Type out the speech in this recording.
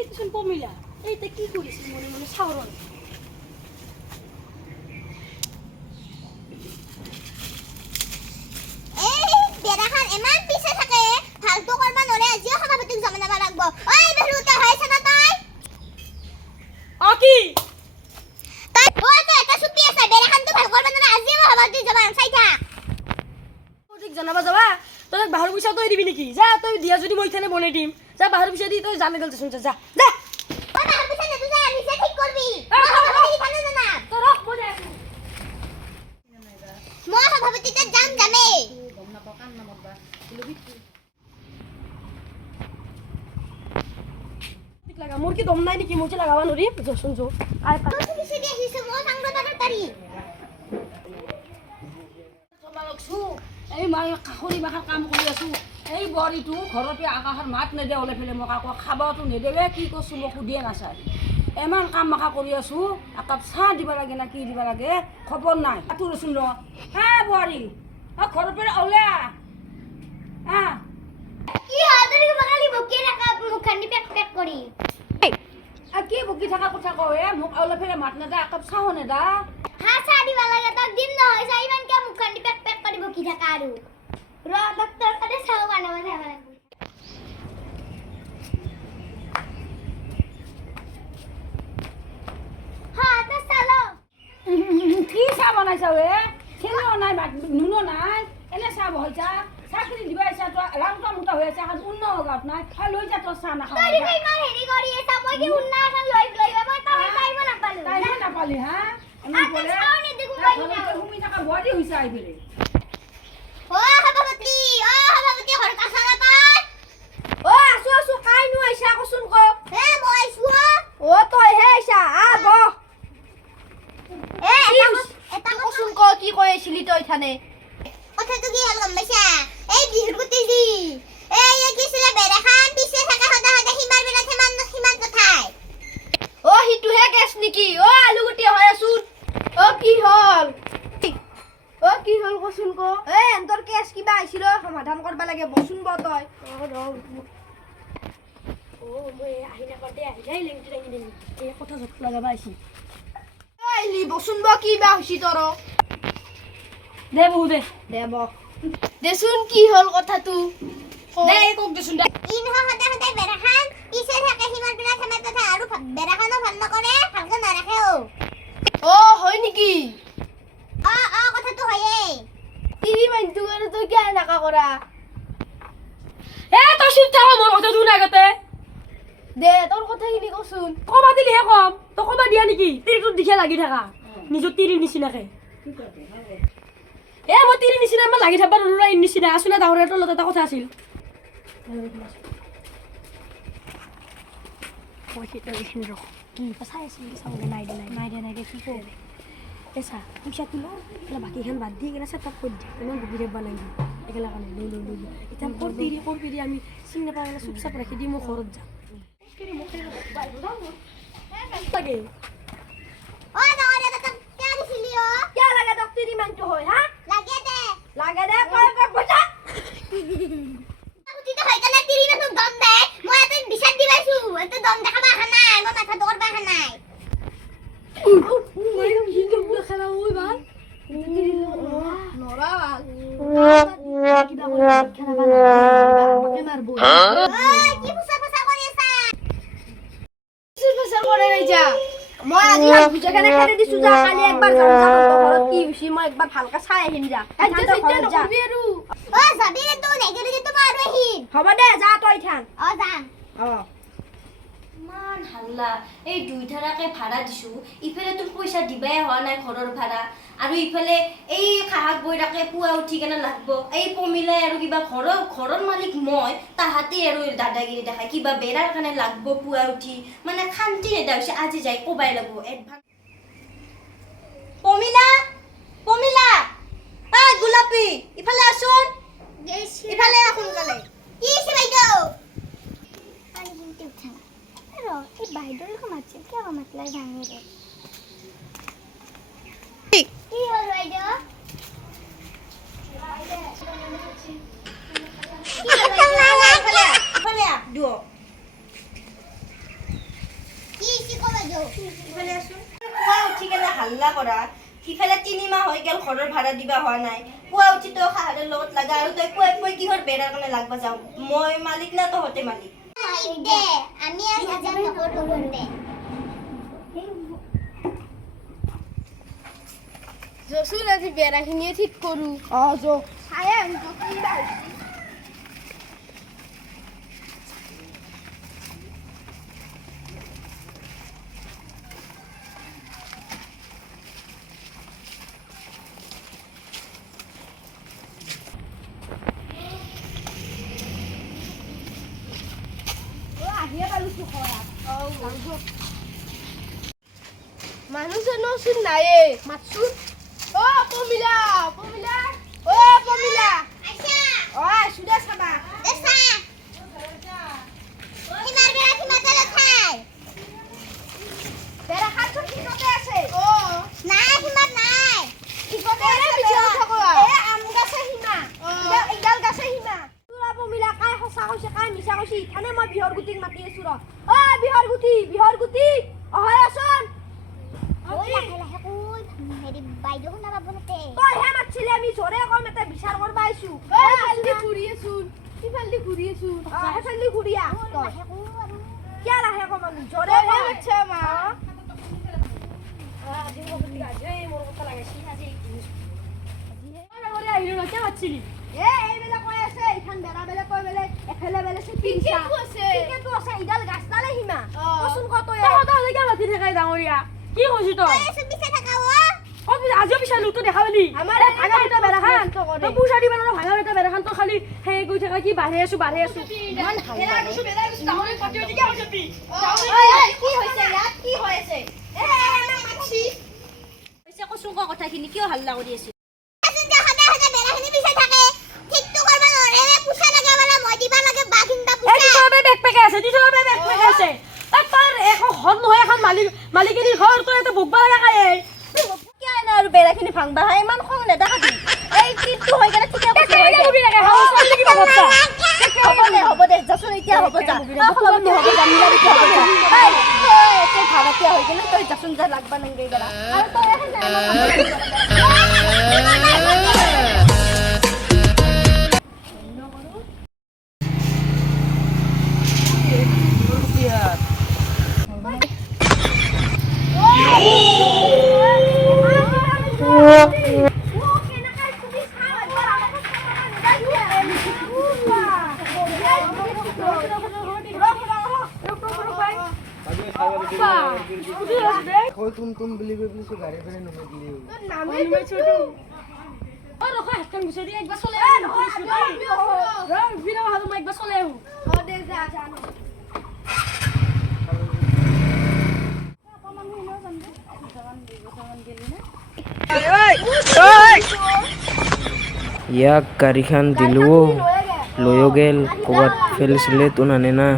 এইচোন পমিলা এইটা কি কৰিছিল মনে মনে চাউৰণ বেৰাখান ইমান পিছে থাকে ফালতু কৰবা নৰে আজিও সভাপতিক জমা লাগব ঐ বেহুতে হৈছে না তই আকি তই ঐ তই এটা চুপি আছে বেৰাখানটো ভাল কৰবা নৰে আজিও সভাপতিক জমা চাই থাক ঠিক জনাবা যাবা তই বাহিৰ পইচা তই দিবি নেকি যা তই দিয়া যদি মই ইথানে বনাই দিম যা বাহিৰ পইচা দি তই জানে গেল শুন যা যা ঐ বাহিৰ পিছে নেতু যা নিজে ঠিক কৰবি সভাপতি ইথানে জানা তই ৰখ মই যাই আছো মই সভাপতিতে যাম যামে গম নাপাও কান নামবা ঠিক লাগা মোৰ কি দম নাই নেকি মই লাগাবা নৰি জসন জো আই পা তুই পিছে দি আহিছ মই সাংগ দাদা তাৰি এই মই কাখৰি বাখাৰ কাম কৰি আছো এই বৰিটো ঘৰতে আকাশৰ মাত নেদে ওলাই ফেলে মোক আকৌ খাবতো নেদেৱে কি কৈছো মোক সুধিয়ে নাচায় ইমান কাম মাখা কৰি আছো একাপ চাহ দিব লাগে না কি দিব লাগে খবৰ নাই তোৰচোন ৰ হা বৰি ঘৰৰ পৰা ওলা হা কি হাদৰি বগালি বকি ৰাখা মুখখানি পেক পেক কৰি কি বকি থকা কথা কয় মোক ওলাই ফেলে মাত নেদা একাপ চাহ নেদা হা চাহ দিব লাগে তাক দিম নহয় চাই ইমান কিয় মুখখানি পেক পেক কৰি বকি থাকা আৰু ৰ ডক্টৰ কানে চাও মানে মানে হা তা চালো কি চাহ বনাইছা ৱে চেনিও নাই নুনো নাই এনে চাহ বহাইছা চাকৰি দিব আহিছা তই ৰাংটা মোটা হৈ আছে এখন উন্ন গাঁৱত নাই লৈ যা তোৰ চাহ নাখাওঁ তই দেখি ইমান হেৰি কৰি আছা মই কি উন্না এখন লৈ মই তাই টাইম নাপালো টাইমে নাপালি হা আটা চাওনি দেখো মই না ঘুমি থকা বডি হৈছে আহিবলে ও সভাপতি ঘৰ কাছা না তই ও আছো কাইনো আইছা কচোন ক এ মই আইছো ও তই হে আইছা আ ব এ এটা কচোন ক কি কৈ আছিলি তই থানে কথাটো কি হল গম পাইছা এই বিহুৰ গুটি যি এই কি ছিলে বেৰাখান পিছে থাকে সদা সদা হিমাৰ বেৰা হিমান কথাই ও হিটু হে কেছ নেকি ও আলু গুটি হৈ আছো ও কি হল কচোন ক এ এন্তৰ কেছ কিবা আইছিল সমাধান কৰবা লাগে বসুন ব তই মই আহিনা কৰতে আহিলাই লেংটি লাগি দিম এই কথা জক লগাবা আইছি আইলি বসুন ব কিবা হৈছি তোৰ দে বহু দে ব দেচোন কি হল কথাটো দে কক দেচোন দে ইনহ সদা সদা বেৰাখান পিছে থাকে হিমাৰ বেৰা হিমান কথা আৰু বেৰাখানো ভাল নকৰে ভালকে নাৰাখেও ও হয় নেকি কথাটো হয়ে তিৰি মাইনটো কাৰণে তই কিয় এনেকা কৰা এ তই চুপ থাক মোৰ কথা শুন আগতে দে তোৰ কথাখিনি কচোন কবা দিলিহে কম তই কবা দিয়া নেকি তিৰিটোত দিখে লাগি থাকা নিজৰ তিৰিৰ নিচিনাকে এ মই তিৰিৰ নিচিনা মই লাগি থাকবা নোৱাৰো এই নিচিনা আছো না ডাঙৰ এটাৰ লগত এটা কথা আছিল কি চাই আছিল চাবলৈ নাই দে কি কয় এসা পইচা তুলো এলা বাকিখান বাদ দিয়ে গেলা সেটআপ করে দি ইমান বুকি দেবা লাগিব এগলা কানে লই এটা করবি আমি চিন্তা পাগলা চুপচাপ রাখি দি মো ঘরত যা কেরে মুখে বাইরে দাও লাগে ও দাওরে দাদা কেয়া দিছিলি ও কে লাগা ডক্টরি মানতো হয় হ্যাঁ লাগে দে কয় বজা তুই তো হয় কেন তিরি না তুই দম দে মই এত বিচার দিবাইছু এত দম দেখাবা হানাই মই মাথা দরবা হানাই মই আজি বুজা কেনে খেলে দিছো যা কালি একবার যাম ঘৰত কি হৈছি মই একবাৰ ভালকা চাই আহিম যা যাবি আৰু ও যাবি রে তুই নাই গলি তো মারো হি হ'ব দে যা তই থান যা মান হাল্লা এই দুই ধাৰাকে ভাড়া দিছো ইফালে তোৰ পইচা দিবাই হোৱা নাই ঘৰৰ ভাড়া আৰু ইফালে এই খাহাক বৈৰাকে পুৱা উঠি কেনে লাগব এই পমিলাই আৰু কিবা ঘৰৰ মালিক মই তাহাতে আৰু দাদাগিৰি দেখাই কিবা বেৰাৰ কাৰণে লাগব পুৱা উঠি মানে শান্তি নেদা হৈছে আজি যাই কবাই লাগব এডভান্স পমিলা এই গোলাপী ইফালে আসুন ইফালে সোনকালে কি সে বাইদেউ পানি কিনতে উঠা র এই বাইদেউর কো মারছে কি আবার মাতলাই ভাঙে রে কি হল বাইদেউ ইফালে দুও ইফালে আছোন পুৱা উঠি কেনে হাল্লা কৰা সিফালে 3 মাহ হৈ গেল ঘৰৰ ভাড়া দিবা হোৱা নাই পুৱা উঠি তই খাহাৰৰ লগত লাগা আৰু তই পুৱাই কিহৰ বেৰাৰ কাৰণে লাগবা যাও মই মালিক না তহঁতে মালিক দে আমি আৰ হাজাৰ নকৰ দে জসুন আজি বেৰাখিনিয়ে ঠিক কৰো চাই আহো কি হৈছে মানুহজনচোন নায়ে মাতচোন অ পমিলা পমিলা অ পমিলা আচ্ছা অ সুদা চাবা দেছা হিমার বেড়া হিমাতে লখাই বেৰা খানচোন কিনতে আছে অ নাই হিমাৰ নাই কিনতে আছে বিচাৰ থকা এ আম গাছে হিমা ইডাল গাছে হিমা তোৰা পমিলা কাই সঁচা কৈছে কাই মিছা কৈছে ইথানে মই বিহৰ গুটিক মাতি আছো ৰ অ বিহৰ গুটি অহাই আছোন ওই লাহে লাহে কই হেৰি বাইদেউ শুনা পাব নতে তই হে মাতছিলে আমি জোৰে কম এটা বিচাৰ কৰবা আইছো ফালদি ঘূৰি আছোন ইফালদি ঘূৰি আছো এফালদি ঘূৰি আহ লাহে কই আৰু কিয়া লাহে কম আমি জোৰে কম আচ্ছা মা এইবিলাক কৈ আছে ইখান বেৰা বেলে কৈ বেলে এফালে বেলে টিকেটটো আছে ইডাল গাছডালে হিমা কচোন কত কি কৈছো তই এসব বিছে থাকা ও আজিও পিছা লুকটো দেখা পালি আমাৰ ভাঙা এটা বেৰাখান তই পইচা দিবা ন ভাঙা এটা বেৰাখান তই খালি সেই কৈ থাকা কি বাঢ়ি আছো ইমান কি হৈছে ইয়াত কি হৈ আছে কচোন ক কথাখিনি কিয় হাল্লা কৰি আছে আসুন যে হদা হদা বেৰাখিনি বিছে থাকে ঠিকটো কৰিব নৰে পুছা লাগে মানে মই দিবা লাগে বাঘিনটা এই তোৰ বেক পেকে আছে তোৰ বেক পেকে আছে তাৰ এখন হল নহয় এখন মালিকেৰ ঘৰ তো এটা বুকবা লাগা খায় কিয় না আৰু বেৰাখিনি ভাঙবা হা ইমান খং নেদেখাবি এই টিপটো হৈ গেলে ঠিকে কৈছে হ'ব দে যাচোন এতিয়া হ'ব যা সলনি হ'ব যা মিলাবি হ'ব যা তই ভাড়াতিয়া হৈ গেলে তই যাচোন যা লাগবা নংগে গেলা আৰু তই এখন যা तुम बिली बेबी से गाड़ी पे नहीं निकली নামে ছোট ও রখা হাতন গুছরি একবার চলে বিনা হাত মই একবার চলে আহু ও দে যা যা ইয়াক গাড়ীখান দিলো লৈও গেল ক'ৰবাত ফেলিছিলে তো নানে না